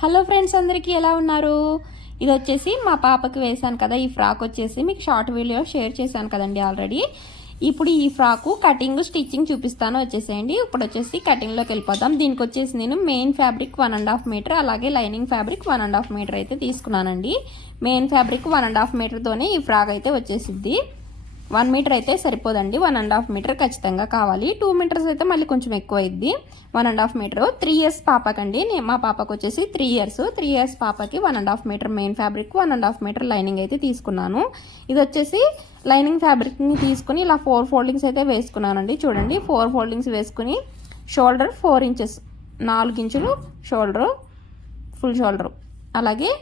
Hello friends, అందరికీ ఎలా ఉన్నారు? ఇది వచ్చేసి మా పాపకి వేసాను కదా. ఈ ఫ్రాక్ వచ్చేసి మీకు షార్ట్ వీడియో షేర్ చేశాను కదండి ఆల్రెడీ. ఇప్పుడు ఈ ఫ్రాకు కటింగ్ స్టిచ్చింగ్ చూపిస్తాను, వచ్చేసేయండి. ఇప్పుడు వచ్చేసి కటింగ్లోకి వెళ్ళిపోతాం. దీనికి వచ్చేసి నేను మెయిన్ ఫ్యాబ్రిక్ 1.5 మీటర్, అలాగే లైనింగ్ ఫ్యాబ్రిక్ 1.5 మీటర్ అయితే తీసుకున్నానండి. మెయిన్ ఫ్యాబ్రిక్ 1.5 మీటర్తోనే ఈ ఫ్రాక్ అయితే వచ్చేసిద్ది. 1 మీటర్ అయితే సరిపోదండి, 1.5 మీటర్ ఖచ్చితంగా కావాలి. 2 మీటర్స్ అయితే మళ్ళీ కొంచెం ఎక్కువ అయింది. 1.5 మీటర్ 3 ఇయర్స్ పాపకండి. మా పాపకు వచ్చేసి 3 ఇయర్స్ పాపకి 1.5 meter main fabric, 1.5 meter lining అయితే తీసుకున్నాను. ఇది వచ్చేసి లైనింగ్ ఫ్యాబ్రిక్ని తీసుకుని ఇలా 4 ఫోల్డింగ్స్ అయితే వేసుకున్నానండి. చూడండి, 4 ఫోల్డింగ్స్ వేసుకుని షోల్డర్ 4 ఇంచెస్, 4 ఇంచులు షోల్డరు, ఫుల్ షోల్డరు, అలాగే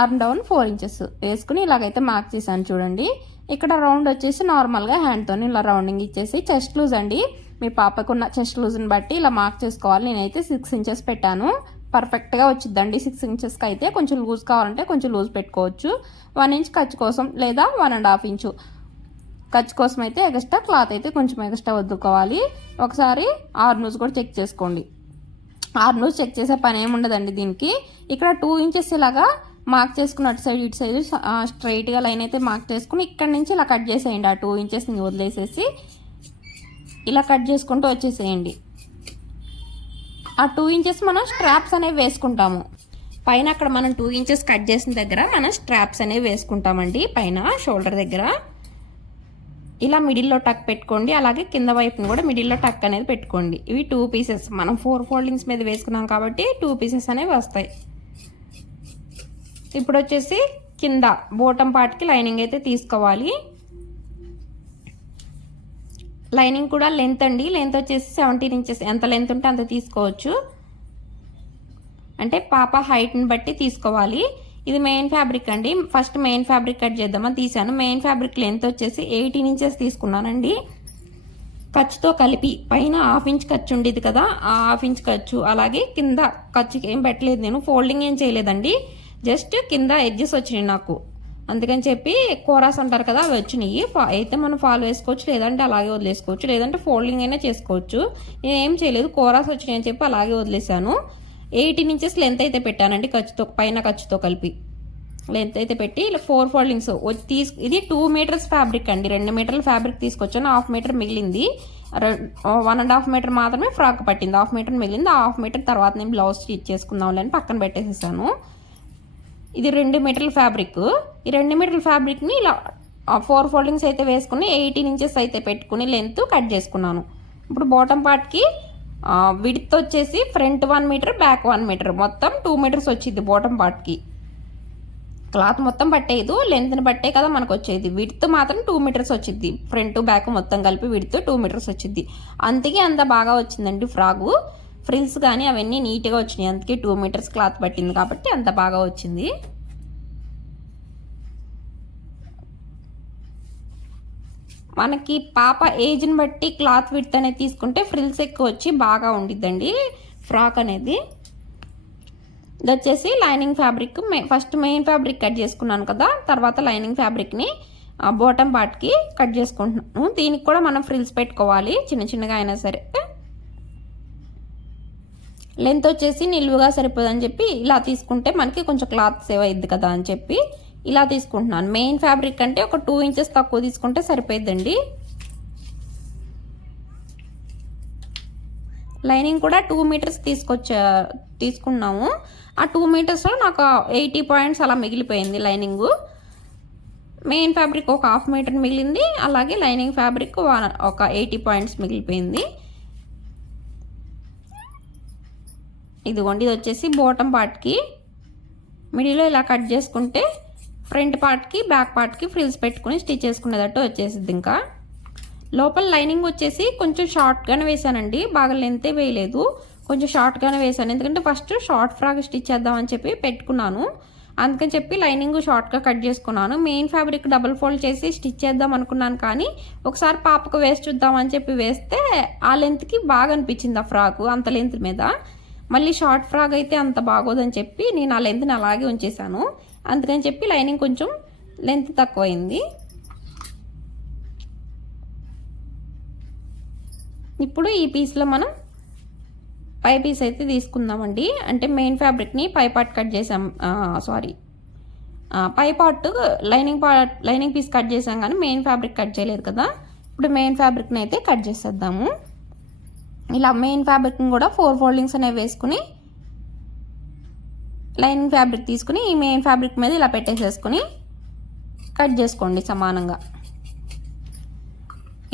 ఆర్మ్ డౌన్ 4 ఇంచెస్ వేసుకుని ఇలాగైతే మార్క్ చేశాను. చూడండి, ఇక్కడ రౌండ్ వచ్చేసి నార్మల్గా హ్యాండ్తో ఇలా రౌండింగ్ ఇచ్చేసి చెస్ట్ లూజ్ అండి, మీ పాపకున్న చెస్ట్ లూజ్ని బట్టి ఇలా మార్క్ చేసుకోవాలి. నేనైతే 6 ఇంచెస్ పెట్టాను, పర్ఫెక్ట్గా వచ్చిద్దండి. 6 ఇంచెస్కి అయితే కొంచెం లూజ్ కావాలంటే కొంచెం లూజ్ పెట్టుకోవచ్చు. 1 ఇంచ్ ఖర్చు కోసం లేదా 1.5 ఇంచు ఖర్చు కోసం అయితే ఎక్స్ట్రా క్లాత్ అయితే కొంచెం ఎక్స్ట్రా వదులుకోవాలి. ఒకసారి ఆర్నూజ్ కూడా చెక్ చేసుకోండి. ఆర్నూజ్ చెక్ చేసే పని ఏమి ఉండదండి దీనికి. ఇక్కడ 2 ఇంచెస్ ఇలాగా మార్క్ చేసుకుని అటు సైడ్ ఇటు సైడ్ స్ట్రైట్గా లైన్ అయితే మార్క్ చేసుకుని ఇక్కడ నుంచి ఇలా కట్ చేసేయండి. ఆ 2 ఇంచెస్ని వదిలేసేసి ఇలా కట్ చేసుకుంటూ వచ్చేసేయండి. ఆ 2 ఇంచెస్ మనం స్ట్రాప్స్ అనేవి వేసుకుంటాము పైన. అక్కడ మనం 2 ఇంచెస్ కట్ చేసిన దగ్గర మనం స్ట్రాప్స్ అనేవి వేసుకుంటామండి పైన షోల్డర్ దగ్గర. ఇలా మిడిల్లో టక్ పెట్టుకోండి, అలాగే కింద వైపుని కూడా మిడిల్లో టక్ అనేది పెట్టుకోండి. ఇవి 2 పీసెస్, మనం 4 ఫోల్డింగ్స్ మీద వేసుకున్నాం కాబట్టి 2 పీసెస్ అనేవి వస్తాయి. ఇప్పుడు వచ్చేసి కింద బోటం పార్ట్కి లైనింగ్ అయితే తీసుకోవాలి. లైనింగ్ కూడా లెంత్ అండి, లెంత్ వచ్చేసి 17 ఇంచెస్, ఎంత లెంత్ ఉంటే అంత తీసుకోవచ్చు. అంటే పాప హైట్ని బట్టి తీసుకోవాలి. ఇది మెయిన్ ఫ్యాబ్రిక్ అండి. ఫస్ట్ మెయిన్ ఫ్యాబ్రిక్ కట్ చేద్దామని తీసాను. మెయిన్ ఫ్యాబ్రిక్ లెంత్ వచ్చేసి 18 ఇంచెస్ తీసుకున్నానండి. ఖర్చుతో కలిపి పైన 1/2 ఇంచ్ ఖర్చు ఉండేది కదా, ఆ 1/2 ఇంచ్ ఖర్చు, అలాగే కింద ఖర్చుకి ఏం పెట్టలేదు నేను, ఫోల్డింగ్ ఏం చేయలేదండి. జస్ట్ కింద ఎడ్జెస్ వచ్చినాయి నాకు, అందుకని చెప్పి కోరాస్ అంటారు కదా, అవి వచ్చినాయి. అయితే మనం ఫాల్ వేసుకోవచ్చు, లేదంటే అలాగే వదిలేసుకోవచ్చు, లేదంటే ఫోల్డింగ్ అయినా చేసుకోవచ్చు. నేను ఏం చేయలేదు, కోరాస్ వచ్చినాయి అని చెప్పి అలాగే వదిలేసాను. 18 ఇంచెస్ లెంత్ అయితే పెట్టానండి, ఖర్చుతో పైన ఖర్చుతో కలిపి లెంత్ అయితే పెట్టి ఇలా 4 ఫోల్డింగ్స్ ఇది 2 మీటర్స్ ఫ్యాబ్రిక్ అండి. 2 మీటర్ల ఫ్యాబ్రిక్ తీసుకొచ్చాను, 1/2 మీటర్ మిగిలింది. 1.5 మీటర్ మాత్రమే ఫ్రాక్ పట్టింది, 1/2 మీటర్ మిగిలింది. 1/2 మీటర్ తర్వాత నేను బ్లౌజ్ స్టిచ్ చేసుకుందాం అని పక్కన పెట్టేసేసాను. ఇది 2 మీటర్ల ఫ్యాబ్రిక్. ఈ 2 మీటర్ల ఫ్యాబ్రిక్ని ఇలా 4 ఫోల్డింగ్స్ అయితే వేసుకుని 18 ఇంచెస్ అయితే పెట్టుకుని లెంత్ కట్ చేసుకున్నాను. ఇప్పుడు బాటమ్ పార్ట్కి విడ్త్ వచ్చేసి ఫ్రంట్ 1 మీటర్, బ్యాక్ 1 మీటర్, మొత్తం 2 మీటర్స్ వచ్చింది. బాటమ్ పార్ట్కి క్లాత్ మొత్తం పట్టేది, లెంత్ని బట్టే కదా మనకు వచ్చేది. విడ్త్ మాత్రం 2 మీటర్స్ వచ్చింది, ఫ్రంట్ బ్యాక్ మొత్తం కలిపి విడ్త్ 2 మీటర్స్ వచ్చింది. అందుకే అంత బాగా వచ్చిందండి ఫ్రాగు. ఫ్రిల్స్ కానీ అవన్నీ నీట్గా వచ్చినాయి, అందుకే 2 మీటర్స్ క్లాత్ పట్టింది కాబట్టి అంత బాగా వచ్చింది. మనకి పాప ఏజ్ని బట్టి క్లాత్ విడ్త్ అనేది తీసుకుంటే ఫ్రిల్స్ ఎక్కువ వచ్చి బాగా ఉండిద్దండి ఫ్రాక్ అనేది. ఇది వచ్చేసి lining fabric. First main fabric cut చేసుకున్నాను కదా, తర్వాత లైనింగ్ ఫ్యాబ్రిక్ని బాటమ్ పార్ట్కి కట్ చేసుకుంటున్నాను. దీనికి కూడా మనం ఫ్రిల్స్ పెట్టుకోవాలి, చిన్న చిన్నగా అయినా సరే. లెంత్ వచ్చేసి నిలువుగా సరిపోదని చెప్పి ఇలా తీసుకుంటే మనకి కొంచెం క్లాత్ సేవ్ అయ్యిద్ది కదా అని చెప్పి ఇలా తీసుకుంటున్నాను. మెయిన్ ఫ్యాబ్రిక్ అంటే ఒక 2 ఇంచెస్ తక్కువ తీసుకుంటే సరిపోయిద్దండి. లైనింగ్ కూడా 2 మీటర్స్ తీసుకున్నాము. ఆ 2 మీటర్స్లో నాకు 80 పాయింట్స్ అలా మిగిలిపోయింది లైనింగు. మెయిన్ ఫ్యాబ్రిక్ ఒక 1/2 మీటర్ మిగిలింది, అలాగే లైనింగ్ ఫ్యాబ్రిక్ ఒక 80 పాయింట్స్ మిగిలిపోయింది. ఇదిగోండి, ఇది వచ్చేసి బాటమ్ పార్ట్కి మిడిల్లో ఇలా కట్ చేసుకుంటే ఫ్రంట్ పార్ట్కి బ్యాక్ పార్ట్కి ఫ్రిల్స్ పెట్టుకుని స్టిచ్ చేసుకునేటట్టు వచ్చేసిద్ది. ఇంకా లోపల లైనింగ్ వచ్చేసి కొంచెం షార్ట్గానే వేసానండి, బాగా లెంతే వేయలేదు, కొంచెం షార్ట్గానే వేసాను. ఎందుకంటే ఫస్ట్ షార్ట్ ఫ్రాక్ స్టిచ్ చేద్దామని చెప్పి పెట్టుకున్నాను, అందుకని చెప్పి లైనింగ్ షార్ట్గా కట్ చేసుకున్నాను. మెయిన్ ఫ్యాబ్రిక్ డబుల్ ఫోల్డ్ చేసి స్టిచ్ చేద్దాం అనుకున్నాను, కానీ ఒకసారి పాపకు వేసి చూద్దామని చెప్పి వేస్తే ఆ లెంత్కి బాగా అనిపించింది ఆ ఫ్రాకు, అంత లెంత్ మీద. మళ్ళీ షార్ట్ ఫ్రాక్ అయితే అంత బాగోదని చెప్పి నేను ఆ లెంత్ని అలాగే ఉంచేసాను. అందుకని చెప్పి లైనింగ్ కొంచెం లెంత్ తక్కువైంది. ఇప్పుడు ఈ పీస్లో మనం పై పీస్ అయితే తీసుకుందామండి. అంటే మెయిన్ ఫ్యాబ్రిక్ని పై పార్ట్ కట్ చేసాం, పై పార్ట్ లైనింగ్ పీస్ కట్ చేసాం కానీ మెయిన్ ఫ్యాబ్రిక్ కట్ చేయలేదు కదా. ఇప్పుడు మెయిన్ ఫ్యాబ్రిక్ని అయితే కట్ చేసేద్దాము. ఇలా మెయిన్ ఫ్యాబ్రిక్ని కూడా 4 ఫోల్డింగ్స్ అనేవి వేసుకుని లైనింగ్ ఫ్యాబ్రిక్ తీసుకుని ఈ మెయిన్ ఫ్యాబ్రిక్ మీద ఇలా పెట్టేసేసుకుని కట్ చేసుకోండి సమానంగా.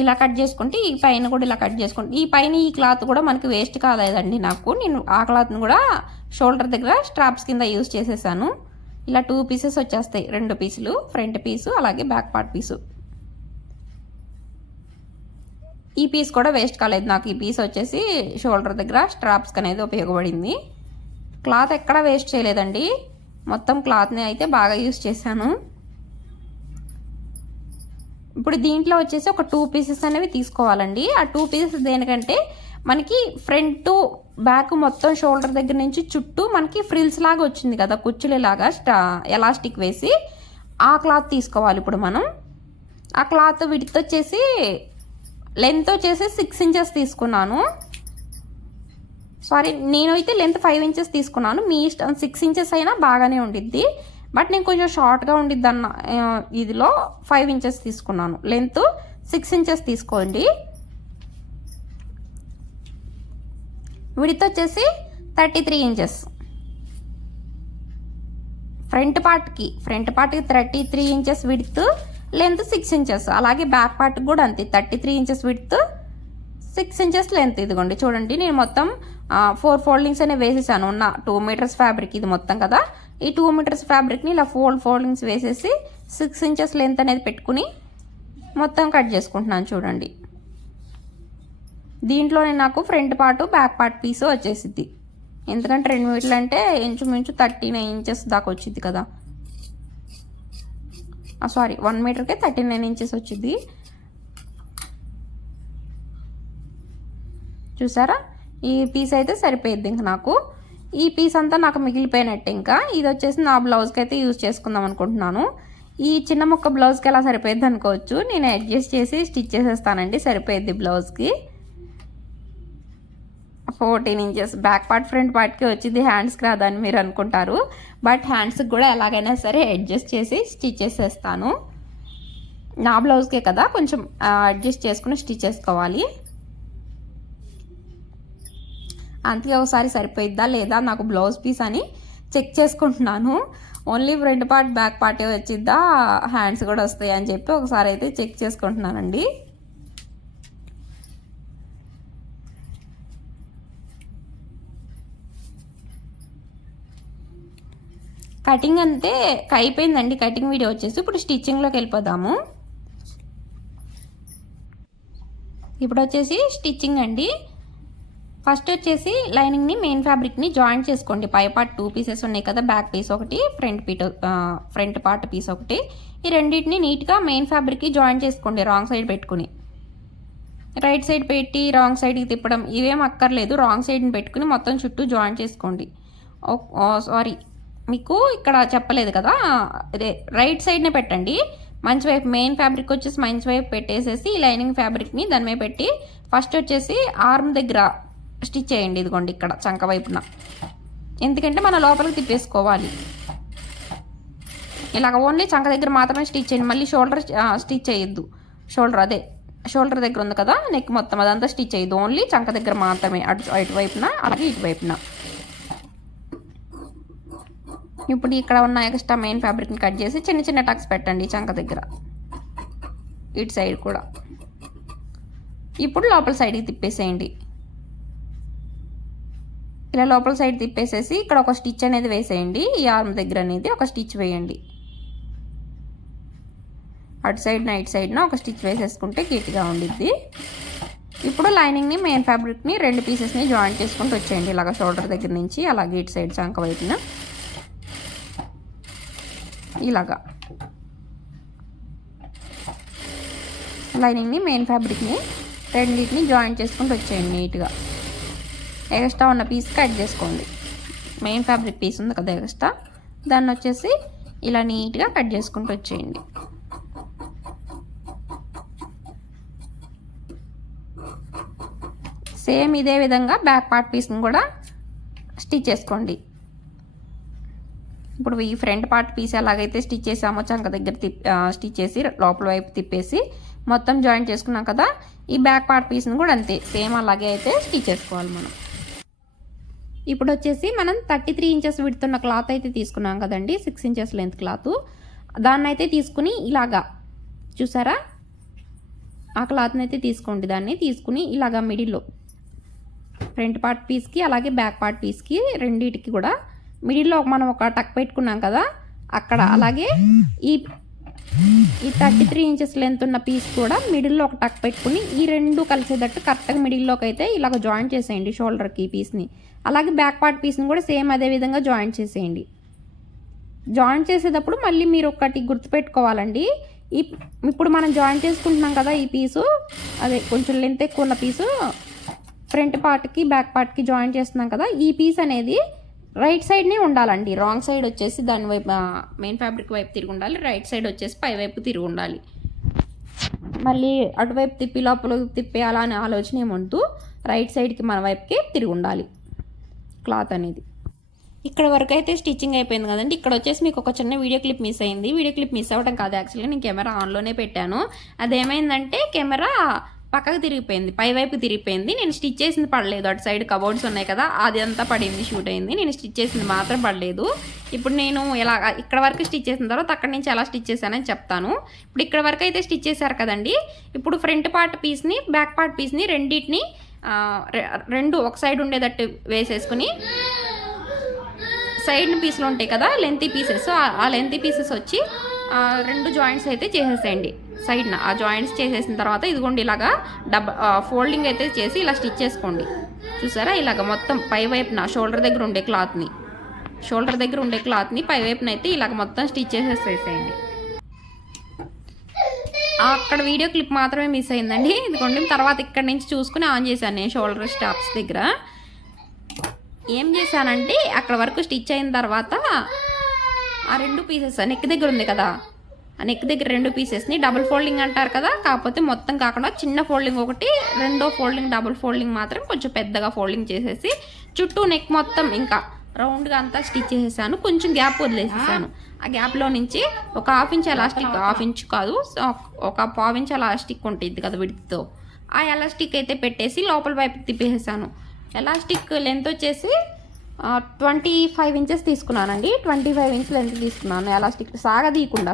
ఇలా కట్ చేసుకుంటే ఈ పైన కూడా ఇలా కట్ చేసుకోండి. ఈ పైన ఈ క్లాత్ కూడా మనకి వేస్ట్ కాలేదండి. నేను ఆ క్లాత్ని కూడా షోల్డర్ దగ్గర స్ట్రాప్స్ కింద యూజ్ చేసేసాను. ఇలా 2 పీసెస్ వచ్చేస్తాయి, 2 పీసులు, ఫ్రంట్ పీసు అలాగే బ్యాక్ పార్ట్ పీసు. ఈ పీస్ కూడా వేస్ట్ కాలేదు నాకు. ఈ పీస్ వచ్చేసి షోల్డర్ దగ్గర స్ట్రాప్స్కి అనేది ఉపయోగపడింది. క్లాత్ ఎక్కడ వేస్ట్ చేయలేదండి, మొత్తం క్లాత్ని అయితే బాగా యూజ్ చేశాను. ఇప్పుడు దీంట్లో వచ్చేసి ఒక 2 పీసెస్ అనేవి తీసుకోవాలండి. ఆ 2 పీసెస్ దేనికంటే మనకి ఫ్రంట్ బ్యాక్ మొత్తం షోల్డర్ దగ్గర నుంచి చుట్టూ మనకి ఫ్రిల్స్ లాగా వచ్చింది కదా, కుచ్చులేలాగా ఎలాస్టిక్ వేసి ఆ క్లాత్ తీసుకోవాలి. ఇప్పుడు మనం ఆ క్లాత్ విడ్త్ వచ్చేసి లెంత్ వచ్చేసి 6 ఇంచెస్ తీసుకున్నాను. నేనైతే లెంత్ 5 ఇంచెస్ తీసుకున్నాను. మీ ఇష్టం, 6 ఇంచెస్ అయినా బాగానే ఉండిద్ది. బట్ నేను కొంచెం షార్ట్గా ఉండిద్ది అన్న ఇదిలో 5 ఇంచెస్ తీసుకున్నాను. లెంత్ 6 ఇంచెస్ తీసుకోండి. విడ్త్ వచ్చేసి 33 ఇంచెస్. ఫ్రంట్ పార్ట్కి 33 ఇంచెస్ విడ్త్, లెంత్ 6 ఇంచెస్. అలాగే బ్యాక్ పార్ట్కి కూడా అంతే, 33 ఇంచెస్ విడ్త్, 6 ఇంచెస్ లెంత్. ఇదిగోండి చూడండి, నేను మొత్తం 4 ఫోల్డింగ్స్ అనేవి వేసేసాను. 2 మీటర్స్ ఫ్యాబ్రిక్ ఇది మొత్తం కదా. ఈ 2 మీటర్స్ ఫ్యాబ్రిక్ని ఇలా 4 ఫోల్డింగ్స్ వేసేసి 6 ఇంచెస్ లెంత్ అనేది పెట్టుకుని మొత్తం కట్ చేసుకుంటున్నాను. చూడండి, దీంట్లోనే నాకు front part back part piece వచ్చేసిద్ది. ఎందుకంటే 2 మీటర్లు అంటే ఇంచుమించు 39 ఇంచెస్ దాకా వచ్చింది కదా. 1 మీటర్కే 39 ఇంచెస్ వచ్చింది. చూసారా, ఈ పీస్ అయితే సరిపోయిద్ది ఇంక నాకు. ఈ పీస్ అంతా నాకు మిగిలిపోయినట్టు. ఇంకా ఇది వచ్చేసి నా బ్లౌజ్కి అయితే యూజ్ చేసుకుందాం అనుకుంటున్నాను. ఈ చిన్న ముక్క బ్లౌజ్కి ఎలా సరిపోయిద్ది అనుకోవచ్చు. నేను అడ్జస్ట్ చేసి స్టిచ్ చేసేస్తానండి, సరిపోయిద్ది బ్లౌజ్కి. 14 ఇంచెస్ బ్యాక్ పార్ట్ ఫ్రంట్ పార్ట్కి వచ్చింది, హ్యాండ్స్కి రాదని మీరు అనుకుంటారు. బట్ హ్యాండ్స్కి కూడా ఎలాగైనా సరే అడ్జస్ట్ చేసి స్టిచ్ చేసేస్తాను. నా బ్లౌజ్కే కదా, కొంచెం అడ్జస్ట్ చేసుకుని స్టిచ్ చేసుకోవాలి. అందుకే ఒకసారి సరిపోయిద్దా లేదా నాకు బ్లౌజ్ పీస్ అని చెక్ చేసుకుంటున్నాను. ఓన్లీ ఫ్రంట్ పార్ట్ బ్యాక్ పార్టే వచ్చిద్దా, హ్యాండ్స్ కూడా వస్తాయి అని చెప్పి ఒకసారి అయితే చెక్ చేసుకుంటున్నానండి. కటింగ్ అంతే అయిపోయిందండి. కటింగ్ వీడియో వచ్చేసి ఇప్పుడు స్టిచ్చింగ్లోకి వెళ్ళిపోదాము. ఇప్పుడు వచ్చేసి స్టిచ్చింగ్ అండి. ఫస్ట్ వచ్చేసి లైనింగ్ని మెయిన్ ఫ్యాబ్రిక్ని జాయింట్ చేసుకోండి. పై పార్ట్ 2 పీసెస్ ఉన్నాయి కదా, బ్యాక్ పీస్ ఒకటి, ఫ్రంట్ పార్ట్ పీస్ ఒకటి. ఈ రెండింటిని నీట్గా మెయిన్ ఫ్యాబ్రిక్కి జాయింట్ చేసుకోండి. రాంగ్ సైడ్ పెట్టుకుని రైట్ సైడ్ పెట్టి రాంగ్ సైడ్కి తిప్పడం ఇవేం అక్కర్లేదు. రాంగ్ సైడ్ని పెట్టుకుని మొత్తం చుట్టూ జాయింట్ చేసుకోండి. మీకు ఇక్కడ చెప్పలేదు కదా, అదే రైట్ సైడ్నే పెట్టండి. మంచి వైపు మెయిన్ ఫ్యాబ్రిక్ వచ్చేసి మంచి వైపు పెట్టేసేసి లైనింగ్ ఫ్యాబ్రిక్ని దాని మీద పెట్టి ఫస్ట్ వచ్చేసి ఆర్మ్ దగ్గర స్టిచ్ చేయండి. ఇదిగోండి ఇక్కడ చంక వైపున, ఎందుకంటే మన లోపలికి తిప్పేసుకోవాలి. ఇలాగ ఓన్లీ చంక దగ్గర మాత్రమే స్టిచ్ చేయండి. మళ్ళీ షోల్డర్ స్టిచ్ చేయొద్దు. షోల్డర్ దగ్గర ఉంది కదా, నెక్ మొత్తం అదంతా స్టిచ్ చేయొద్దు. ఓన్లీ చంక దగ్గర మాత్రమే, అటు వైపున అలాగే ఇటు వైపున. ఇప్పుడు ఇక్కడ ఉన్న ఎక్స్ట్రా మెయిన్ ఫ్యాబ్రిక్ని కట్ చేసి చిన్న చిన్న టక్స్ పెట్టండి చంక దగ్గర, ఇటు సైడ్ కూడా. ఇప్పుడు లోపల సైడ్కి తిప్పేసేయండి. ఇలా లోపల సైడ్ తిప్పేసేసి ఇక్కడ ఒక స్టిచ్ అనేది వేసేయండి. ఈ ఆర్మ్ దగ్గర అనేది ఒక స్టిచ్ వేయండి. అటు సైడ్న ఇటు సైడ్న ఒక స్టిచ్ వేసేసుకుంటే గట్టిగా ఉండిద్ది. ఇప్పుడు లైనింగ్ని మెయిన్ ఫ్యాబ్రిక్ని 2 పీసెస్ని జాయింట్ చేసుకుంటూ వచ్చేయండి. ఇలాగ షోల్డర్ దగ్గర నుంచి అలాగే ఇటు సైడ్ చంక వైపున ఇలాగా లైనింగ్ని మెయిన్ ఫ్యాబ్రిక్ని రెండింటిని జాయింట్ చేసుకుంటూ వచ్చేయండి నీట్గా. ఎక్స్ట్రా ఉన్న పీస్ కట్ చేసుకోండి. మెయిన్ ఫ్యాబ్రిక్ పీస్ ఉంది కదా ఎక్స్ట్రా, దాన్ని వచ్చేసి ఇలా నీట్గా కట్ చేసుకుంటూ వచ్చేయండి. సేమ్ ఇదే విధంగా బ్యాక్ పార్ట్ పీస్ని కూడా స్టిచ్ చేసుకోండి. ఇప్పుడు ఈ ఫ్రంట్ పార్ట్ పీస్ ఎలాగైతే స్టిచ్ చేసామో చంక దగ్గర స్టిచ్ చేసి లోపల వైపు తిప్పేసి మొత్తం జాయింట్ చేసుకున్నాం కదా, ఈ బ్యాక్ పార్ట్ పీస్ని కూడా అంతే సేమ్ అలాగే అయితే స్టిచ్ చేసుకోవాలి మనం. ఇప్పుడు వచ్చేసి మనం 33 ఇంచెస్ విడుతున్న క్లాత్ అయితే తీసుకున్నాం కదండి, 6 ఇంచెస్ లెంత్ క్లాత్. దాన్ని అయితే తీసుకుని ఇలాగా చూసారా, ఆ క్లాత్ని అయితే తీసుకోండి. దాన్ని తీసుకుని ఇలాగా మిడిల్లో ఫ్రంట్ పార్ట్ పీస్కి అలాగే బ్యాక్ పార్ట్ పీస్కి రెండింటికి కూడా మిడిల్లో మనం ఒక టక్ పెట్టుకున్నాం కదా అక్కడ, అలాగే ఈ 33 ఇంచెస్ లెంత్ ఉన్న పీస్ కూడా మిడిల్లో ఒక టక్ పెట్టుకుని ఈ రెండు కలిసేటట్టు కరెక్ట్గా మిడిల్లోకి అయితే ఇలాగ జాయింట్ చేసేయండి షోల్డర్కి పీస్ని. అలాగే బ్యాక్ పార్ట్ పీస్ని కూడా సేమ్ అదే విధంగా జాయింట్ చేసేయండి. జాయింట్ చేసేటప్పుడు మళ్ళీ మీరు ఒకటి గుర్తుపెట్టుకోవాలండి, ఇప్పుడు మనం జాయింట్ చేసుకుంటున్నాం కదా ఈ పీసు, అదే కొంచెం లెంత్ ఎక్కువ ఉన్న పీసు ఫ్రంట్ పార్ట్కి బ్యాక్ పార్ట్కి జాయింట్ చేస్తున్నాం కదా, ఈ పీస్ అనేది రైట్ సైడ్నే ఉండాలండి. రాంగ్ సైడ్ వచ్చేసి దాని వైపు మెయిన్ ఫ్యాబ్రిక్ వైపు తిరిగి ఉండాలి, రైట్ సైడ్ వచ్చేసి పై వైపు తిరిగి ఉండాలి. మళ్ళీ అటువైపు తిప్పి లోపల తిప్పేయాలా అనే ఆలోచన ఏముంటూ రైట్ సైడ్కి మన వైపుకి తిరిగి ఉండాలి క్లాత్ అనేది. ఇక్కడ వరకు అయితే స్టిచ్చింగ్ అయిపోయింది కదండి. ఇక్కడ వచ్చేసి మీకు ఒక చిన్న వీడియో క్లిప్ మిస్ అయింది. వీడియో క్లిప్ మిస్ అవ్వడం కాదు, యాక్చువల్గా నేను కెమెరా ఆన్లోనే పెట్టాను. అదేమైందంటే కెమెరా పక్కకు తిరిగిపోయింది, పై వైపు తిరిగిపోయింది. నేను స్టిచ్ చేసింది పడలేదు, అటు సైడ్ కబోర్డ్స్ ఉన్నాయి కదా అది అంతా పడింది, షూట్ అయింది. నేను స్టిచ్ చేసింది మాత్రం పడలేదు. ఇప్పుడు నేను ఎలా ఇక్కడ వరకు స్టిచ్ చేసిన తర్వాత అక్కడి నుంచి ఎలా స్టిచ్ చేశానని చెప్తాను. ఇప్పుడు ఇక్కడ వరకు అయితే స్టిచ్ చేశారు కదండి. ఇప్పుడు ఫ్రంట్ పార్ట్ పీస్ని బ్యాక్ పార్ట్ పీస్ని రెండింటిని రెండు ఒక సైడ్ ఉండేటట్టు వేసేసుకుని సైడ్ పీసులు ఉంటాయి కదా లెంతీ పీసెస్, ఆ లెంతీ పీసెస్ వచ్చి రెండు జాయింట్స్ అయితే చేసేసేయండి సైడ్న. ఆ జాయింట్స్ చేసేసిన తర్వాత ఇదిగోండి ఇలాగా ఫోల్డింగ్ అయితే చేసి ఇలా స్టిచ్ చేసుకోండి. చూసారా, ఇలాగ మొత్తం పై వైపున షోల్డర్ దగ్గర ఉండే క్లాత్ని పై వైపున అయితే ఇలాగ మొత్తం స్టిచ్ చేసేసేయండి. అక్కడ వీడియో క్లిప్ మాత్రమే మిస్ అయిందండి. ఇదిగోండి తర్వాత ఇక్కడ నుంచి చూసుకుని ఆన్ చేశాను నేను షోల్డర్ స్టాప్స్ దగ్గర. ఏం చేశానంటే అక్కడ వరకు స్టిచ్ అయిన తర్వాత ఆ రెండు పీసెస్ నెక్ దగ్గర ఉంది కదా, ఆ నెక్ దగ్గర రెండు పీసెస్ని డబుల్ ఫోల్డింగ్ అంటారు కదా, కాకపోతే మొత్తం కాకుండా చిన్న ఫోల్డింగ్ ఒకటి, రెండో ఫోల్డింగ్ డబుల్ ఫోల్డింగ్ మాత్రం కొంచెం పెద్దగా ఫోల్డింగ్ చేసేసి చుట్టూ నెక్ మొత్తం ఇంకా రౌండ్గా అంతా స్టిచ్ చేసేసాను. కొంచెం గ్యాప్ వదిలేసేసాను. ఆ గ్యాప్లో నుంచి ఒక half inch elastic, half inch కాదు ఒక పావు ఇంచ్ ఎలాస్టిక్ ఉంటుంది కదా విడ్త్తో, ఆ ఎలాస్టిక్ అయితే పెట్టేసి లోపల వైపు తిప్పేసేసాను. ఎలాస్టిక్ లెంత్ వచ్చేసి 25 ఇంచెస్ తీసుకున్నానండి. 25 ఇంచ్ లెంత్ తీసుకున్నాను ఎలాస్టిక్. సాగదీయకుండా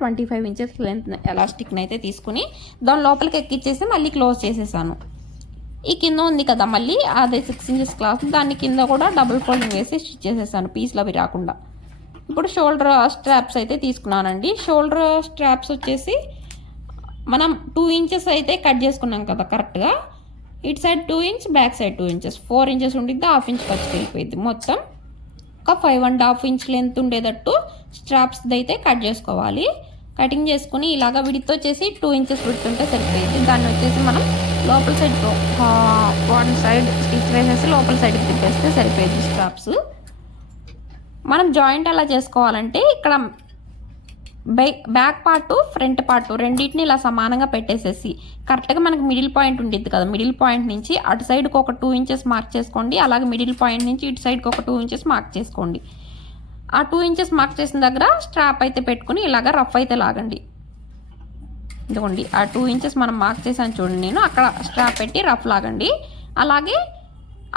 25 ఇంచెస్ లెంత్ ఎలాస్టిక్ని అయితే తీసుకుని దాని లోపలికి ఎక్కిచ్చేసి మళ్ళీ క్లోజ్ చేసేసాను. ఈ కింద ఉంది కదా మళ్ళీ అదే 6 ఇంచెస్ క్లాత్, దాన్ని కింద కూడా డబుల్ ఫోల్డింగ్ వేసి స్టిచ్ చేసేసాను పీస్లు అవి రాకుండా. ఇప్పుడు షోల్డర్ స్ట్రాప్స్ అయితే తీసుకున్నానండి. షోల్డర్ స్ట్రాప్స్ వచ్చేసి మనం 2 ఇంచెస్ అయితే కట్ చేసుకున్నాం కదా కరెక్ట్గా. ఇటు side 2 inch, back side 2 inches, 4 inches ఉండిద్ది, హాఫ్ ఇంచ్ ఖర్చుకి వెళ్ళిపోయింది. మొత్తం ఒక 5.5 ఇంచ్ లెంత్ ఉండేటట్టు స్ట్రాప్స్ అయితే కట్ చేసుకోవాలి. కటింగ్ చేసుకుని ఇలాగా విడితో వచ్చేసి 2 ఇంచెస్ విడుతుంటే సరిపోయింది. దాన్ని వచ్చేసి మనం లోపల సైడ్ వన్ సైడ్ స్టిచ్ వేసేసి లోపల సైడ్కి తిప్పేస్తే సరిపోయింది స్ట్రాప్స్. మనం జాయింట్ ఎలా చేసుకోవాలంటే ఇక్కడ బ్యాక్ పార్ట్ ఫ్రంట్ పార్ట్ రెండింటిని ఇలా సమానంగా పెట్టేసేసి కరెక్ట్గా మనకి మిడిల్ పాయింట్ ఉండిద్ది కదా, మిడిల్ పాయింట్ నుంచి అటు సైడ్కి ఒక 2 ఇంచెస్ మార్క్ చేసుకోండి. అలాగే మిడిల్ పాయింట్ నుంచి ఇటు సైడ్కి ఒక 2 ఇంచెస్ మార్క్ చేసుకోండి. ఆ 2 ఇంచెస్ మార్క్ చేసిన దగ్గర స్ట్రాప్ అయితే పెట్టుకుని ఇలాగ రఫ్ అయితే లాగండి. ఇదిగోండి ఆ 2 ఇంచెస్ మనం మార్క్ చేసాను చూడండి, నేను అక్కడ స్ట్రాప్ పెట్టి రఫ్ లాగండి. అలాగే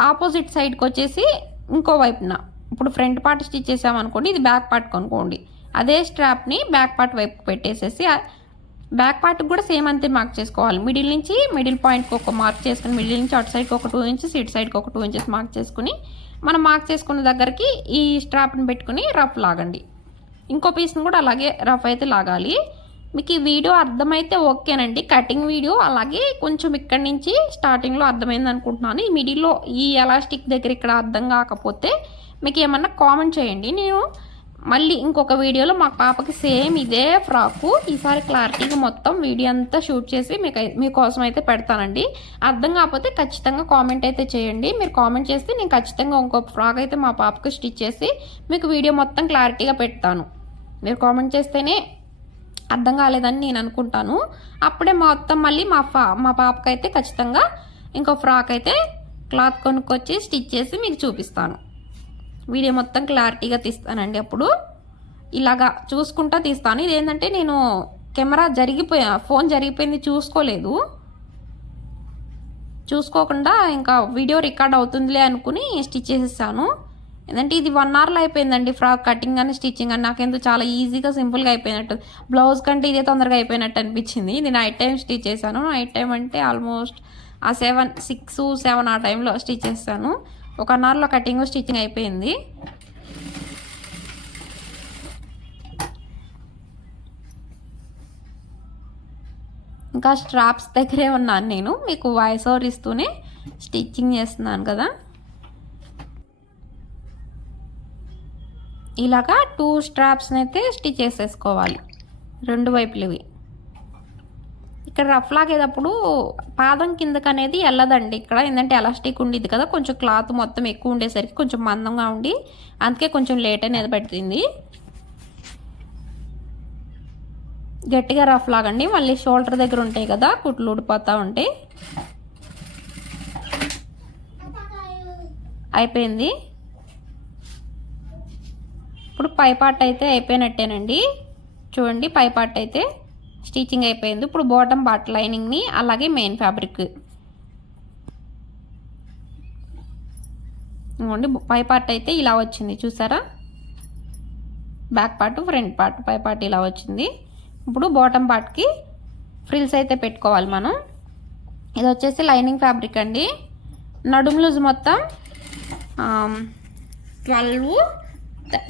ఆపోజిట్ సైడ్కి వచ్చేసి ఇంకో వైపున ఇప్పుడు ఫ్రంట్ పార్ట్ స్టిచ్ చేసామనుకోండి, ఇది బ్యాక్ పార్ట్ కొనుక్కోండి. అదే స్ట్రాప్ని బ్యాక్ పార్ట్ వైపు పెట్టేసేసి బ్యాక్ పార్ట్కి కూడా సేమ్ అంతే మార్క్ చేసుకోవాలి. మిడిల్ నుంచి మిడిల్ పాయింట్కి ఒక మార్క్ చేసుకుని మిడిల్ నుంచి అటు సైడ్కి ఒక 2 ఇంచెస్, ఇటు సైడ్కి ఒక 2 ఇంచెస్ మార్క్ చేసుకుని మనం మార్క్ చేసుకున్న దగ్గరికి ఈ స్ట్రాప్ని పెట్టుకుని రఫ్ లాగండి. ఇంకో పీస్ని కూడా అలాగే రఫ్ అయితే లాగాలి. మీకు ఈ వీడియో అర్థమైతే ఓకేనండి, కటింగ్ వీడియో. అలాగే కొంచెం ఇక్కడి నుంచి స్టార్టింగ్లో అర్థమైంది అనుకుంటున్నాను. ఈ మిడిల్లో ఈ ఎలాస్టిక్ దగ్గర ఇక్కడ అర్థం కాకపోతే మీకు ఏమన్నా కామెంట్ చేయండి. నేను మళ్ళీ ఇంకొక వీడియోలో మా పాపకి సేమ్ ఇదే ఫ్రాకు ఈసారి క్లారిటీగా మొత్తం వీడియో అంతా షూట్ చేసి మీకోసం అయితే పెడతానండి. అర్థం కాకపోతే ఖచ్చితంగా కామెంట్ అయితే చేయండి. మీరు కామెంట్ చేస్తే నేను ఖచ్చితంగా ఇంకొక ఫ్రాక్ అయితే మా పాపకి స్టిచ్ చేసి మీకు వీడియో మొత్తం క్లారిటీగా పెడతాను. మీరు కామెంట్ చేస్తేనే అర్థం కాలేదని నేను అనుకుంటాను. అప్పుడే మొత్తం మళ్ళీ మా పాపకైతే ఖచ్చితంగా ఇంకో ఫ్రాక్ అయితే క్లాత్ కొనుక్కొచ్చి స్టిచ్ చేసి మీకు చూపిస్తాను. వీడియో మొత్తం క్లారిటీగా తీస్తానండి. అప్పుడు ఇలాగా చూసుకుంటా తీస్తాను. ఇదేంటంటే నేను కెమెరా ఫోన్ జరిగిపోయింది చూసుకోకుండా ఇంకా వీడియో రికార్డ్ అవుతుందిలే అనుకుని స్టిచ్ చేసేసాను. ఏంటంటే ఇది 1 అవర్లో అయిపోయిందండి ఫ్రాక్ కటింగ్ అని స్టిచ్చింగ్ అని. నాకెందుకు చాలా ఈజీగా సింపుల్గా అయిపోయినట్టు, బ్లౌజ్ కంటే ఇదే తొందరగా అయిపోయినట్టు అనిపించింది. ఇది నైట్ టైం స్టిచ్ చేశాను. నైట్ టైం అంటే ఆల్మోస్ట్ ఆ 6-7 ఆ టైంలో స్టిచ్ చేశాను. 1 అవర్లో కటింగ్ స్టిచ్చింగ్ అయిపోయింది. ఇంకా స్ట్రాప్స్ దగ్గరే ఉన్నాను నేను, మీకు వాయిస్ ఓవర్ ఇస్తూనే స్టిచ్చింగ్ చేస్తున్నాను కదా. ఇలాగా 2 స్ట్రాప్స్ని అయితే స్టిచ్ చేసేసుకోవాలి 2 వైపులవి. ఇక్కడ రఫ్ లాగేటప్పుడు పాదం కిందకి అనేది వెళ్ళదండి ఇక్కడ, ఏంటంటే ఎలాస్టిక్ ఉండేది కదా, కొంచెం క్లాత్ మొత్తం ఎక్కువ ఉండేసరికి కొంచెం మందంగా ఉండి అందుకే కొంచెం లేట్ అనేది పడుతుంది. గట్టిగా రఫ్ లాగండి, మళ్ళీ షోల్డర్ దగ్గర ఉంటాయి కదా కుట్లు ఊడిపోతూ ఉంటాయి. అయిపోయింది. ఇప్పుడు పై పార్ట్ అయితే అయిపోయినట్టేనండి. చూడండి, పై పార్ట్ అయితే స్టిచ్చింగ్ అయిపోయింది. ఇప్పుడు బాటమ్ పార్ట్ లైనింగ్ని అలాగే మెయిన్ ఫ్యాబ్రిక్ ఇవ్వండి. పై పార్ట్ అయితే ఇలా వచ్చింది చూసారా, బ్యాక్ పార్ట్ ఫ్రంట్ పార్ట్ పై పార్ట్ ఇలా వచ్చింది. ఇప్పుడు బాటమ్ పార్ట్కి ఫ్రిల్స్ అయితే పెట్టుకోవాలి మనం. ఇది వచ్చేసి లైనింగ్ ఫ్యాబ్రిక్ అండి. నడుము లూజ్ మొత్తం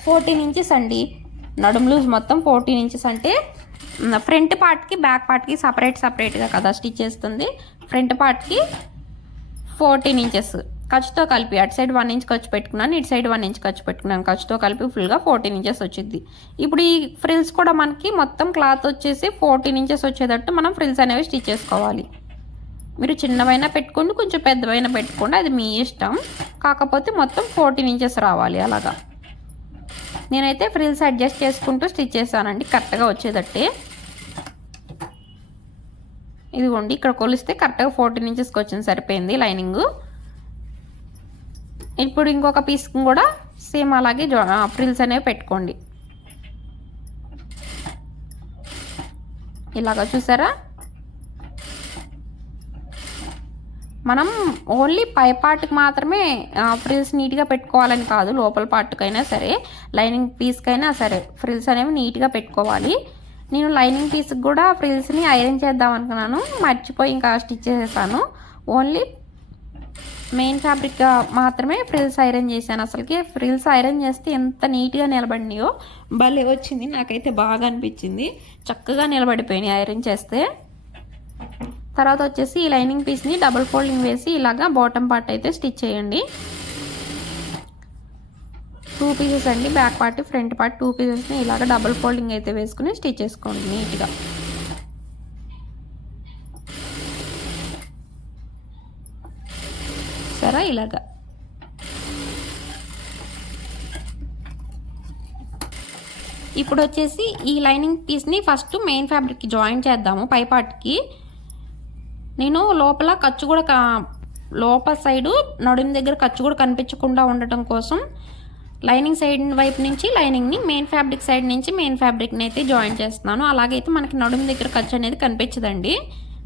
14 ఇంచెస్ అండి. నడుము లూజ్ మొత్తం 14 ఇంచెస్ అంటే ఫ్రంట్ పార్ట్కి బ్యాక్ పార్ట్కి సపరేట్గా కదా స్టిచ్ చేస్తుంది. ఫ్రంట్ పార్ట్కి 14 ఇంచెస్ ఖర్చుతో కలిపి, అటు సైడ్ 1 ఇంచ్ ఖర్చు పెట్టుకున్నాను, ఇటు సైడ్ 1 ఇంచ్ ఖర్చు పెట్టుకున్నాను. ఖర్చుతో కలిపి ఫుల్గా 14 ఇంచెస్ వచ్చింది. ఇప్పుడు ఈ ఫ్రిల్స్ కూడా మనకి మొత్తం క్లాత్ వచ్చేసి 14 ఇంచెస్ వచ్చేటట్టు మనం ఫ్రిల్స్ అనేవి స్టిచ్ చేసుకోవాలి. మీరు చిన్నవైనా పెట్టుకోండి, కొంచెం పెద్దవైనా పెట్టుకోండి, అది మీ ఇష్టం. కాకపోతే మొత్తం 14 ఇంచెస్ రావాలి. అలాగా నేనైతే ఫ్రిల్స్ అడ్జస్ట్ చేసుకుంటూ స్టిచ్ చేశానండి కరెక్ట్గా వచ్చేటట్టే. ఇదిగోండి, ఇక్కడ కొలిస్తే కరెక్ట్గా 14 ఇంచెస్కి వచ్చింది, సరిపోయింది లైనింగ్. ఇప్పుడు ఇంకొక పీస్ కూడా సేమ్ అలాగే ఫ్రిల్స్ అనేవి పెట్టుకోండి. ఇలాగా చూసారా, మనం ఓన్లీ పై పార్ట్కి మాత్రమే ఫ్రిల్స్ నీట్గా పెట్టుకోవాలని కాదు, లోపల పార్ట్కైనా సరే లైనింగ్ పీస్కైనా సరే ఫ్రిల్స్ అనేవి నీట్గా పెట్టుకోవాలి. నేను లైనింగ్ పీస్కి కూడా ఫ్రిల్స్ని ఐరన్ చేద్దాం అనుకున్నాను, మర్చిపోయి ఇంకా స్టిచ్ చేసేసాను. ఓన్లీ మెయిన్ ఫ్యాబ్రిక్ మాత్రమే ఫ్రిల్స్ ఐరన్ చేశాను. అసలుకి ఫ్రిల్స్ ఐరన్ చేస్తే ఎంత నీట్గా నిలబడినాయో, భలే వచ్చింది. నాకైతే బాగా అనిపించింది, చక్కగా నిలబడిపోయినాయి ఐరన్ చేస్తే. తర్వాత వచ్చేసి ఈ లైనింగ్ పీస్ని డబుల్ ఫోల్డింగ్ వేసి ఇలాగా బాటమ్ పార్ట్ అయితే స్టిచ్ చేయండి. 2 పీసెస్ అండి, బ్యాక్ పార్ట్ ఫ్రంట్ పార్ట్ 2 పీసెస్ని ఇలాగ డబుల్ ఫోల్డింగ్ అయితే వేసుకుని స్టిచ్ చేసుకోండి నీట్గా. సరే ఇలాగా ఇప్పుడు వచ్చేసి ఈ లైనింగ్ పీస్ని ఫస్ట్ మెయిన్ ఫ్యాబ్రిక్కి జాయిన్ చేద్దాము. పై పార్ట్కి నేను లోపల ఖర్చు కూడా లోపల సైడు నడుము దగ్గర ఖర్చు కూడా కనిపించకుండా ఉండటం కోసం లైనింగ్ సైడ్ వైపు నుంచి లైనింగ్ని, మెయిన్ ఫ్యాబ్రిక్ సైడ్ నుంచి మెయిన్ ఫ్యాబ్రిక్ని అయితే జాయిన్ చేస్తున్నాను. అలాగైతే మనకి నడుము దగ్గర ఖర్చు అనేది కనిపించదండి.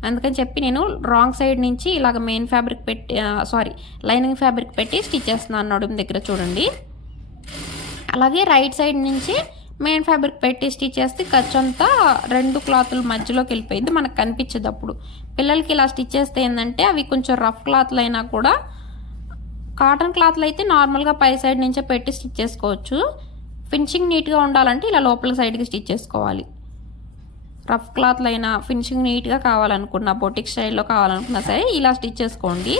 అందుకని చెప్పి నేను రాంగ్ సైడ్ నుంచి ఇలాగ మెయిన్ ఫ్యాబ్రిక్ పెట్టి లైనింగ్ ఫ్యాబ్రిక్ పెట్టి స్టిచ్ చేస్తున్నాను నడుము దగ్గర చూడండి. అలాగే రైట్ సైడ్ నుంచి మెయిన్ ఫ్యాబ్రిక్ పెట్టి స్టిచ్ చేస్తే ఖర్చు అంతా 2 క్లాతుల మధ్యలోకి వెళ్ళిపోయింది, మనకు కనిపించదు. అప్పుడు పిల్లలకి ఇలా స్టిచ్ చేస్తే ఏంటంటే అవి కొంచెం రఫ్ క్లాత్లు అయినా కూడా, కాటన్ క్లాత్లు అయితే నార్మల్గా పై సైడ్ నుంచే పెట్టి స్టిచ్ చేసుకోవచ్చు. ఫినిషింగ్ నీట్గా ఉండాలంటే ఇలా లోపల సైడ్కి స్టిచ్ చేసుకోవాలి. రఫ్ క్లాత్లు అయినా ఫినిషింగ్ నీట్గా కావాలనుకున్నా, బొటిక్ స్టైల్లో కావాలనుకున్నా సరే ఇలా స్టిచ్ చేసుకోండి,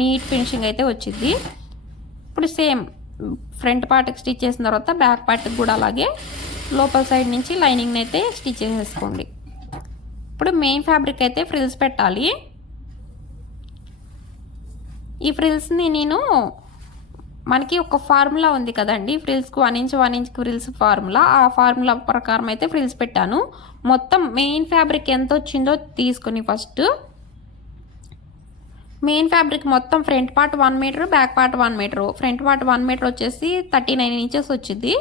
నీట్ ఫినిషింగ్ అయితే వచ్చింది. ఇప్పుడు సేమ్ ఫ్రంట్ పార్ట్కి స్టిచ్ చేసిన తర్వాత బ్యాక్ పార్ట్కి కూడా అలాగే లోపల సైడ్ నుంచి లైనింగ్ని అయితే స్టిచ్ చేసేసుకోండి. ఇప్పుడు మెయిన్ ఫ్యాబ్రిక్ అయితే ఫ్రిల్స్ పెట్టాలి. ఈ ఫ్రిల్స్ని నేను మనకి ఒక ఫార్ములా ఉంది కదండి, ఫ్రిల్స్కి 1 ఇంచ్ 1 ఇంచ్ ఫ్రిల్స్ ఫార్ములా, ఆ ఫార్ములా ప్రకారం అయితే ఫ్రిల్స్ పెట్టాను. మొత్తం మెయిన్ ఫ్యాబ్రిక్ ఎంత వచ్చిందో తీసుకొని ఫస్ట్ మెయిన్ ఫ్యాబ్రిక్ మొత్తం front part 1 meter, back part 1 meter. Front part 1 meter వచ్చేసి 39 ఇంచెస్ వచ్చింది.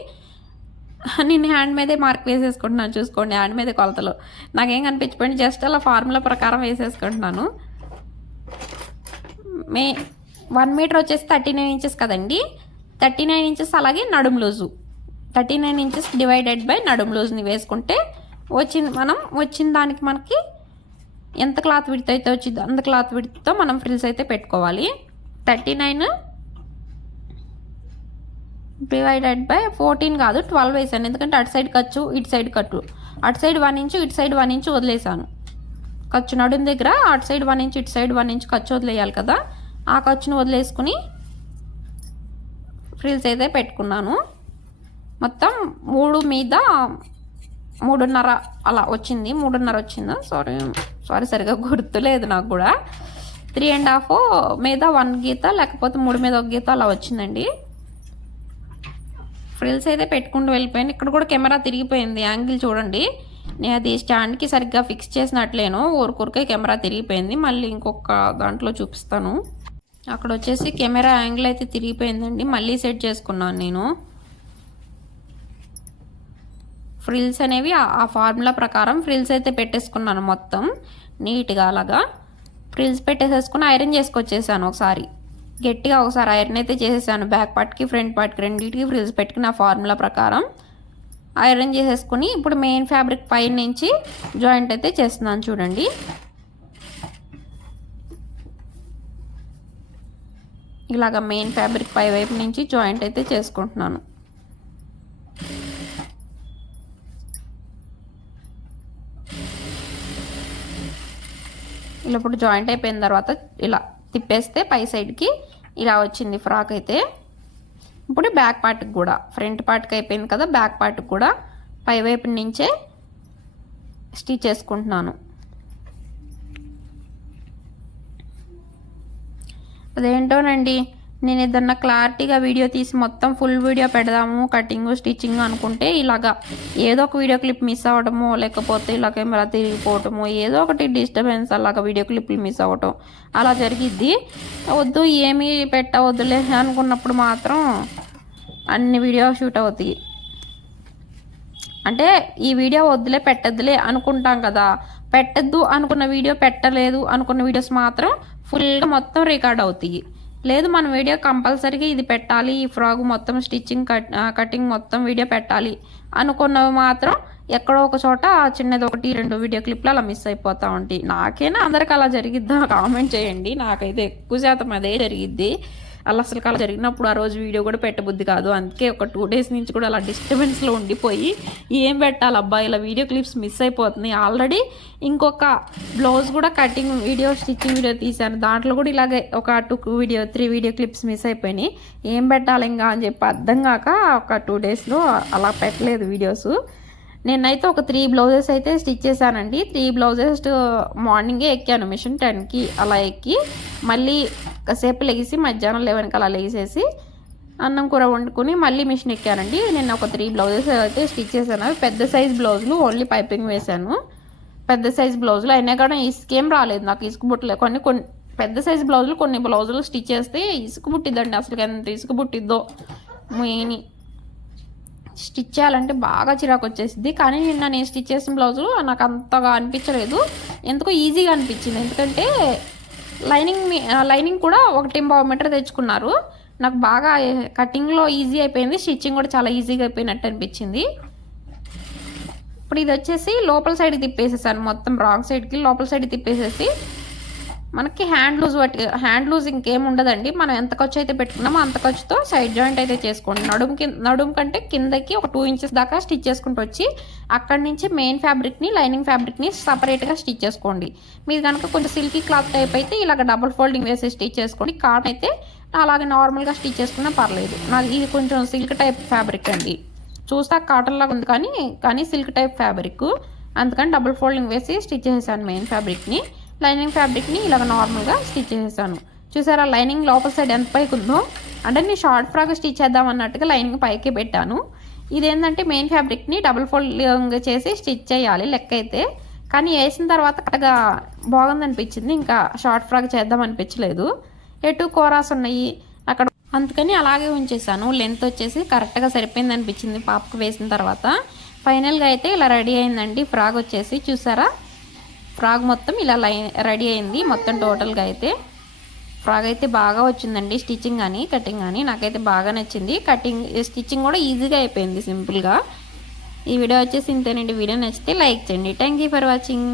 నేను హ్యాండ్ మీదే మార్క్ వేసేసుకుంటున్నాను, చూసుకోండి హ్యాండ్ మీదే కొలతలు. నాకేం కనిపించిపోయింది, జస్ట్ అలా ఫార్ములా ప్రకారం వేసేసుకుంటున్నాను. 1 మీటర్ వచ్చేసి 39 ఇంచెస్ కదండి. 39 ఇంచెస్ అలాగే నడుము లూజు 39 ఇంచెస్ డివైడెడ్ బై నడుము లూజ్ని వేసుకుంటే వచ్చిన దానికి మనకి ఎంత క్లాత్ విడ్త్ అయితే వచ్చిందో అంత క్లాత్ విడ్త్తో మనం ఫ్రిల్స్ అయితే పెట్టుకోవాలి. 39 డివైడెడ్ బై 14 కాదు 12 వేసాను, ఎందుకంటే అటు సైడ్ ఖర్చు ఇటు సైడ్ కట్టు. అటు సైడ్ 1 ఇంచు ఇటు సైడ్ 1 ఇంచు వదిలేసాను ఖర్చు. నడుము దగ్గర అటు సైడ్ 1 ఇంచు ఇటు సైడ్ 1 ఇంచు ఖర్చు వదిలేయాలి కదా, ఆ ఖర్చును వదిలేసుకుని ఫ్రిల్స్ అయితే పెట్టుకున్నాను. మొత్తం 3 మీద 3.5 అలా వచ్చింది, 3.5 వచ్చిందా, సారీ సరిగా గుర్తులేదు నాకు కూడా. 3.5 మీద 1 గీత, లేకపోతే 3 మీద 1 గీత అలా వచ్చిందండి. ఫ్రిల్స్ అయితే పెట్టుకుంటూ వెళ్ళిపోయాను. ఇక్కడ కూడా కెమెరా తిరిగిపోయింది, యాంగిల్ చూడండి. నేను అది స్టాండ్కి సరిగ్గా ఫిక్స్ చేసినట్లేను, ఊరికే కెమెరా తిరిగిపోయింది. మళ్ళీ ఇంకొక దాంట్లో చూపిస్తాను. అక్కడ వచ్చేసి కెమెరా యాంగిల్ అయితే తిరిగిపోయిందండి, మళ్ళీ సెట్ చేసుకున్నాను నేను. ఫ్రిల్స్ అనేవి ఆ ఫార్ములా ప్రకారం ఫ్రిల్స్ అయితే పెట్టేసుకున్నాను మొత్తం నీట్గా. అలాగా ఫ్రిల్స్ పెట్టేసేసుకుని ఐరన్ చేసుకొచ్చేసాను ఒకసారి గట్టిగా. ఒకసారి ఐరన్ అయితే చేసేసాను, బ్యాక్ పార్ట్కి ఫ్రంట్ పార్ట్కి రెండింటికి ఫ్రిల్స్ పెట్టుకుని ఆ ఫార్ములా ప్రకారం ఐరన్ చేసేసుకుని ఇప్పుడు మెయిన్ ఫ్యాబ్రిక్ పై నుంచి జాయింట్ అయితే చేస్తున్నాను చూడండి. ఇలాగ మెయిన్ ఫ్యాబ్రిక్ పై వైపు నుంచి జాయింట్ అయితే చేసుకుంటున్నాను. ఇలా ఇప్పుడు జాయింట్ అయిపోయిన తర్వాత ఇలా తిప్పేస్తే పై సైడ్కి ఇలా వచ్చింది ఫ్రాక్ అయితే. ఇప్పుడు బ్యాక్ పార్ట్కి కూడా, ఫ్రంట్ పార్ట్కి అయిపోయింది కదా, బ్యాక్ పార్ట్కి కూడా పై వైపు నుంచే స్టిచ్ చేసుకుంటున్నాను. అదేంటోనండి, నేను ఏదన్నా క్లారిటీగా వీడియో తీసి మొత్తం ఫుల్ వీడియో పెడదాము కటింగ్ స్టిచ్చింగ్ అనుకుంటే ఇలాగా ఏదో ఒక వీడియో క్లిప్ మిస్ అవ్వడము, లేకపోతే ఇలా కెమెరా తిరిగిపోవటము, ఏదో ఒకటి డిస్టర్బెన్స్ అలాగా వీడియో క్లిప్లు మిస్ అవ్వటం అలా జరిగిద్ది. వద్దు ఏమీ పెట్టవద్దులే అనుకున్నప్పుడు మాత్రం అన్ని వీడియో షూట్ అవుతాయి. అంటే ఈ వీడియో వద్దులే పెట్టద్దులే అనుకుంటాం కదా, పెట్టద్దు అనుకున్న వీడియో, పెట్టలేదు అనుకున్న వీడియోస్ మాత్రం ఫుల్గా మొత్తం రికార్డ్ అవుతాయి. లేదు మన వీడియో కంపల్సరీగా ఇది పెట్టాలి, ఈ ఫ్రాక్ మొత్తం స్టిచ్చింగ్ కటింగ్ మొత్తం వీడియో పెట్టాలి అనుకున్నవి మాత్రం ఎక్కడో ఒక చోట చిన్నది 1-2 వీడియో క్లిప్లు అలా మిస్ అయిపోతూ ఉంటాయి. నాకేనా అందరికి అలా జరిగిద్దా కామెంట్ చేయండి. నాకైతే ఎక్కువ శాతం అదే జరిగిద్ది. అలా అసలు అలా జరిగినప్పుడు ఆ రోజు వీడియో కూడా పెట్టబుద్ధి కాదు. అందుకే ఒక 2 డేస్ నుంచి కూడా అలా డిస్టర్బెన్స్లో ఉండిపోయి ఏం పెట్టాలి అబ్బా, ఇలా వీడియో క్లిప్స్ మిస్ అయిపోతున్నాయి. ఆల్రెడీ ఇంకొక బ్లౌజ్ కూడా కటింగ్ వీడియో స్టిచ్చింగ్ వీడియో తీశాను, దాంట్లో కూడా ఇలాగే ఒక 3 వీడియో క్లిప్స్ మిస్ అయిపోయినాయి. ఏం పెట్టాలి ఇంకా అని చెప్పి అర్థం కాక ఒక 2 డేస్లో అలా పెట్టలేదు వీడియోస్. నేనైతే ఒక 3 బ్లౌజెస్ అయితే స్టిచ్ చేశానండి. 3 బ్లౌజెస్ మార్నింగే ఎక్కాను మిషన్ 10కి అలా ఎక్కి, మళ్ళీ కాసేపు లెగిసి మధ్యాహ్నం 11కి అలా లెగిసేసి అన్నం కూర వండుకొని మళ్ళీ మిషన్ ఎక్కానండి. నేను ఒక 3 బ్లౌజెస్ అయితే స్టిచ్ చేశాను. అవి పెద్ద సైజ్ బ్లౌజులు, ఓన్లీ పైపింగ్ వేశాను. పెద్ద సైజ్ బ్లౌజులు అయినా కూడా ఇసుకేం రాలేదు నాకు, ఇసుక బుట్టలే. కొన్ని పెద్ద సైజ్ బ్లౌజులు, కొన్ని బ్లౌజులు స్టిచ్ చేస్తే ఇసుక బుట్టిద్దండి. అసలు ఎంత ఇసుక బుట్టిద్దో మెయిన్ స్టిచ్ చేయాలంటే బాగా చిరాకు వచ్చేసింది. కానీ నిన్న నేను స్టిచ్ చేసిన బ్లౌజులు నాకు అంతగా అనిపించలేదు, ఎందుకో ఈజీగా అనిపించింది. ఎందుకంటే లైనింగ్ కూడా 1.5 మీటర్ తెచ్చుకున్నారు. నాకు బాగా కటింగ్లో ఈజీ అయిపోయింది, స్టిచ్చింగ్ కూడా చాలా ఈజీగా అయిపోయినట్టు అనిపించింది. ఇప్పుడు ఇది వచ్చేసి లోపల సైడ్కి తిప్పేసేసాను, మొత్తం రాంగ్ సైడ్కి లోపల సైడ్ తిప్పేసేసి మనకి హ్యాండ్ లూజ్ ఇంకేం ఉండదండి. మనం ఎంత ఖర్చు అయితే పెట్టుకున్నామో అంత ఖర్చుతో సైడ్ జాయింట్ అయితే చేసుకోండి. నడుము కంటే కిందకి ఒక 2 ఇంచెస్ దాకా స్టిచ్ చేసుకుంటూ వచ్చి అక్కడి నుంచి మెయిన్ ఫ్యాబ్రిక్ని లైనింగ్ ఫ్యాబ్రిక్ని సపరేట్గా స్టిచ్ చేసుకోండి. మీరు కనుక కొంచెం సిల్కీ క్లాత్ టైప్ అయితే ఇలాగ డబుల్ ఫోల్డింగ్ వేసి స్టిచ్ చేసుకోండి. కాటన్ అయితే అలాగే నార్మల్గా స్టిచ్ చేసుకున్నా పర్లేదు. నాది ఇది కొంచెం సిల్క్ టైప్ ఫ్యాబ్రిక్ అండి, చూస్తా కాటన్ లాగా ఉంది కానీ సిల్క్ టైప్ ఫ్యాబ్రిక్, అందుకని డబుల్ ఫోల్డింగ్ వేసి స్టిచ్ చేశాను మెయిన్ ఫ్యాబ్రిక్ని. లైనింగ్ ఫ్యాబ్రిక్ని ఇలాగ నార్మల్గా స్టిచ్ చేసేసాను. చూసారా లైనింగ్ లోపల సైడ్ ఎంత పైకి ఉందో, అంటే నేను షార్ట్ ఫ్రాక్ స్టిచ్ చేద్దాం అన్నట్టుగా లైనింగ్ పైకి పెట్టాను. ఇదేంటంటే మెయిన్ ఫ్యాబ్రిక్ని డబుల్ ఫోల్డింగ్ చేసి స్టిచ్ చేయాలి లెక్క అయితే, కానీ వేసిన తర్వాత కరెక్ట్గా బాగుందనిపించింది. ఇంకా షార్ట్ ఫ్రాక్ చేద్దాం అనిపించలేదు. ఎటు కోరాస్ ఉన్నాయి అక్కడ, అందుకని అలాగే ఉంచేసాను. లెంత్ వచ్చేసి కరెక్ట్గా సరిపోయింది అనిపించింది పాపకు వేసిన తర్వాత. ఫైనల్గా అయితే ఇలా రెడీ అయిందండి ఫ్రాక్ వచ్చేసి. చూసారా, ఫ్రాక్ మొత్తం ఇలా రెడీ అయింది మొత్తం టోటల్గా అయితే. ఫ్రాక్ అయితే బాగా వచ్చిందండి, స్టిచ్చింగ్ కానీ కటింగ్ కానీ నాకైతే బాగా నచ్చింది. స్టిచ్చింగ్ కూడా ఈజీగా అయిపోయింది సింపుల్గా. ఈ వీడియో వచ్చేసి ఇంతేనండి. వీడియో నచ్చితే లైక్ చేయండి. Thank you for watching.